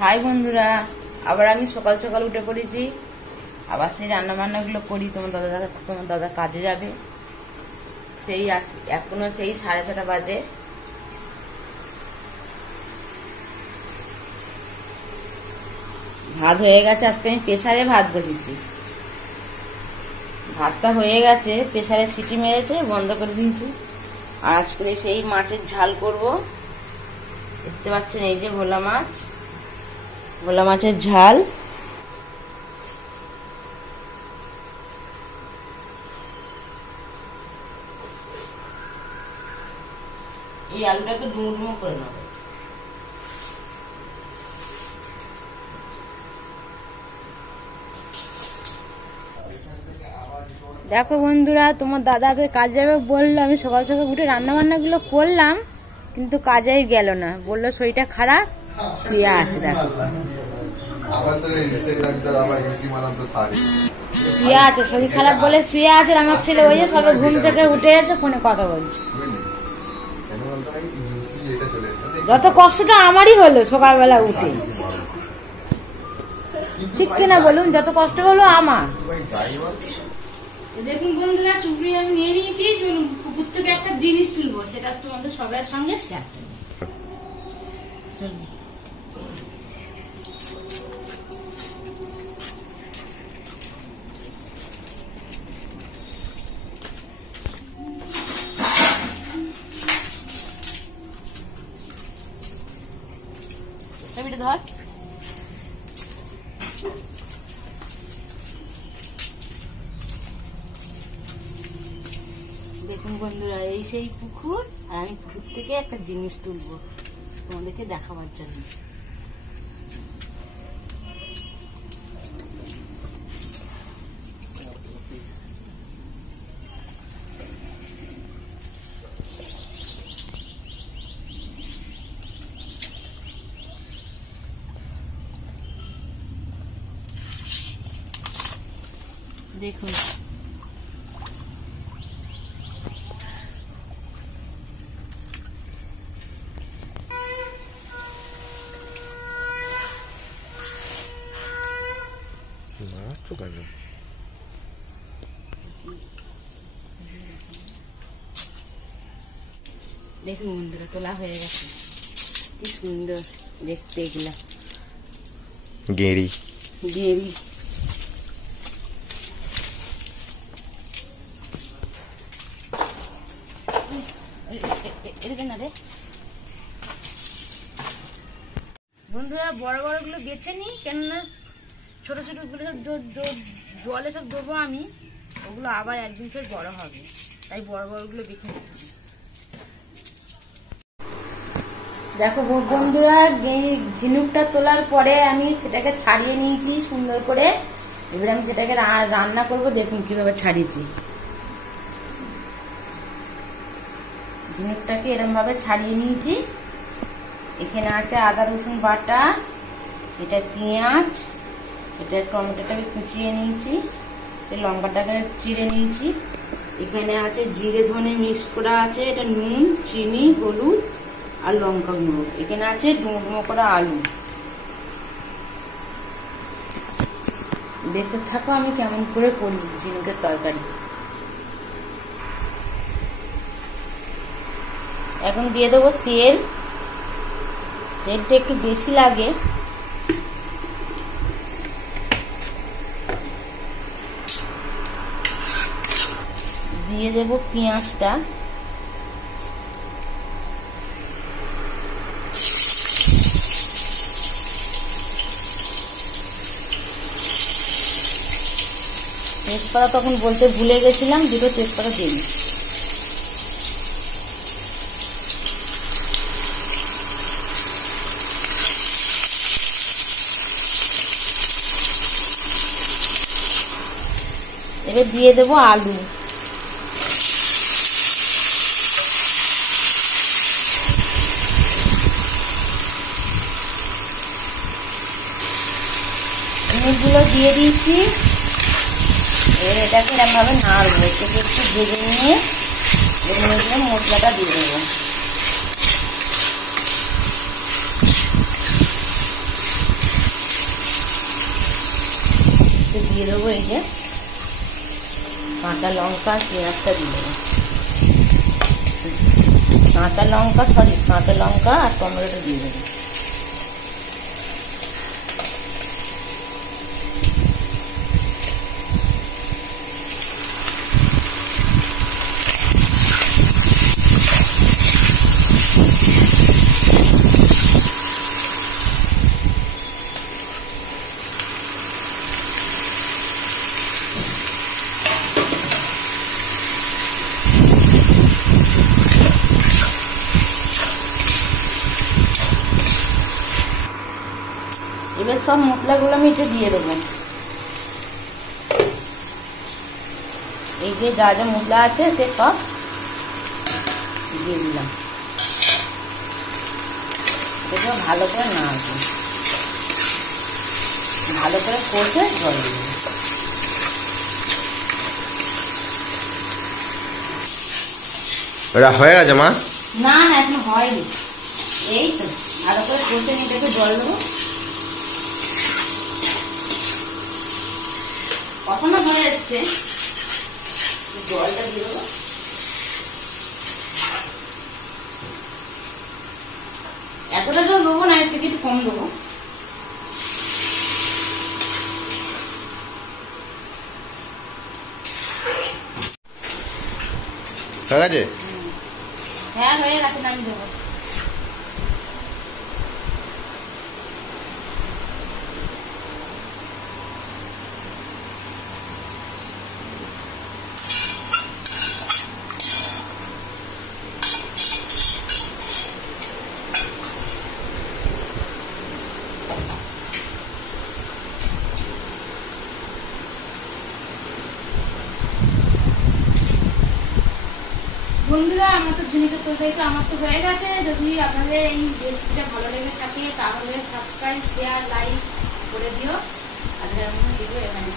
High বন্ধুরা, আবার আমি সকাল সকাল উঠে পড়েছি। আবার সেই রান্না বান্নাগুলো করি। তোমার দাদা কাজে যাবে। সেই এখনো সেই 6:30 বাজে। ভাত হয়ে গেছে। আজকে আমি প্রেসারে ভাত বসেছি। ভাতটা হয়ে গেছে, প্রেসারে সিটি মেরেছে, বন্ধ করে দিয়েছি। আর আজকে সেই মাছের ঝাল করব। দেখতে পাচ্ছেন, এই যে ভোলা মাছ, ভোলা মাছের ঝাল। এই আলুটাকে ডুমো ডুমো করে নেব। দেখো বন্ধুরা, তোমার দাদা তো কাজ যাবে বললো। আমি সকাল সকাল উঠে রান্না বান্নাগুলো করলাম, কিন্তু কাজেই গেল না। বললো শরীরটা খারাপ, শুয়ে আছে। দেখো শুয়ে আছে, শরীর খারাপ বলে শুয়ে আছে। আমার ছেলে ওই যে সবে ঘুম থেকে উঠে এসে ফোনে কথা বলছে। যত কষ্টটা আমারই হলো সকালবেলা উঠে, ঠিক কিনা বলুন? যত কষ্ট হলো আমার। দেখুন বন্ধুরা, চুপড়ি আমি নিয়ে নিয়েছি। চলুন পুকুর থেকে একটা জিনিস তুলবো, সেটা তোমাদের সবার সঙ্গে শেয়ার করবো। চলুন। ধর, দেখুন বন্ধুরা, এই সেই পুকুর। আর আমি পুকুর থেকে একটা জিনিস তুলবো তোমাদেরকে দেখাবার জন্য। দেখুন, দেখুন বন্ধুরা, তোলা হয়ে গেছে। কি সুন্দর দেখতে এগুলা। গেঁড়ি গেঁড়ি। বন্ধুরা, বড় বড় গুলো বেছে নি, কেননা ছোট ছোট গুলো জলে সব দেবো আমি। ওগুলো আবার একদিন ফের বড় হবে, তাই বড় বড় গুলো বেছে নিচ্ছি। দেখো বন্ধুরা, ঝিনুকটা তোলার পরে আমি সেটাকে ছাড়িয়ে নিয়েছি সুন্দর করে। এবার আমি সেটাকে রান্না করব। দেখুন কিভাবে ছাড়িয়েছি। ঝিনুকটাকে এরকম ভাবে ছাড়িয়ে নিয়েছি। এখানে আছে আদা রসুন বাটা, এটা পেঁয়াজ, এটা টমেটোটাকে কুচিয়ে নিয়েছি, লঙ্কাটাকে চিড়ে নিয়েছি। এখানে আছে জিরে ধনে মিক্স করা আছে, এটা নুন, চিনি, হলুদ আর লঙ্কা গুঁড়ো। এখানে আছে ডুমো ডুমো করা আলু। দেখতে থাকো আমি কেমন করে করি ঝিনুকের তরকারি। এখন দিয়ে দেবো তেল। তেলটা একটু বেশি লাগে। দিয়ে দেবো পেঁয়াজটা। তেজপাতা তখন বলতে ভুলে গেছিলাম, দুটো তেজপাতা দিয়ে দিই। এবার দিয়ে দেবো আলু। মুখগুলো দিয়ে দিয়েছি। এবার এটাকে এরকম ভাবে নাড়বো। এটাকে একটু ভেজে নিয়ে এর মধ্যে মশলাটা দিয়ে দেবো। দিয়ে দেবো এই যে কাঁচা লঙ্কা, পেঁয়াজটা দিয়ে দেবো। কাঁচা লঙ্কা আর টমেটোটা দিয়ে দেবো। এবার সব মশলাগুলো আমি এটা দিয়ে দেবো। এই যে যা যা মশলা আছে সে সব দিয়ে দিলাম। এটা ভালো করে নাড়বো, ভালো করে কষে জল দিয়ে দেবো। এটা হয়ে গেছে মা? না না এখন হয়নি, এই তো ভালো করে কষে নিয়ে এটাকে জল দেবো। কখনো হয়ে এসছে, জলটা দিয়ে দেবো। এতটা জল দেবো না, এর থেকে একটু কম দেবো। হয়ে গেছে? হ্যাঁ হয়ে গেছে, নামিয়ে দেবো। বন্ধুরা, আমার তো ঝিনুকের তরকারিটা আমার তো হয়ে গেছে। যদি আপনাদের এই রেসিপিটা ভালো লেগে থাকে তাহলে সাবস্ক্রাইব, শেয়ার, লাইক করে দিও। আজকের ভিডিও এখানে।